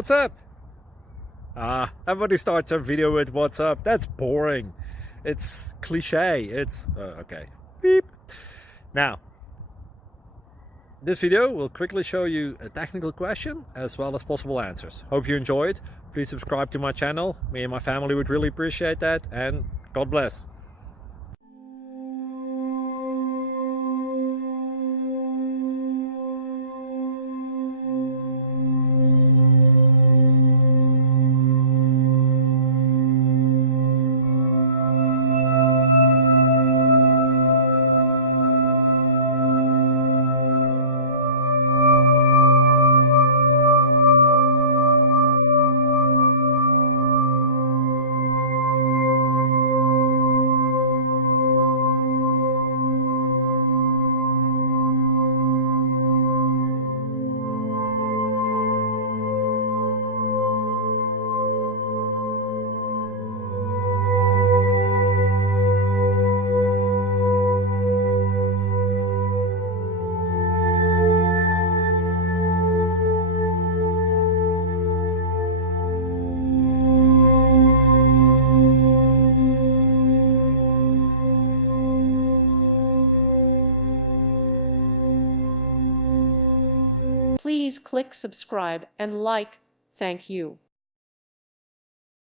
What's up? Everybody starts their video with what's up. That's boring. It's cliche. It's okay. Beep. Now, this video will quickly show you a technical question as well as possible answers. Hope you enjoyed. Please subscribe to my channel. Me and my family would really appreciate that, and God bless. Please click subscribe and like. Thank you.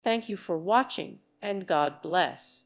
Thank you for watching, and God bless.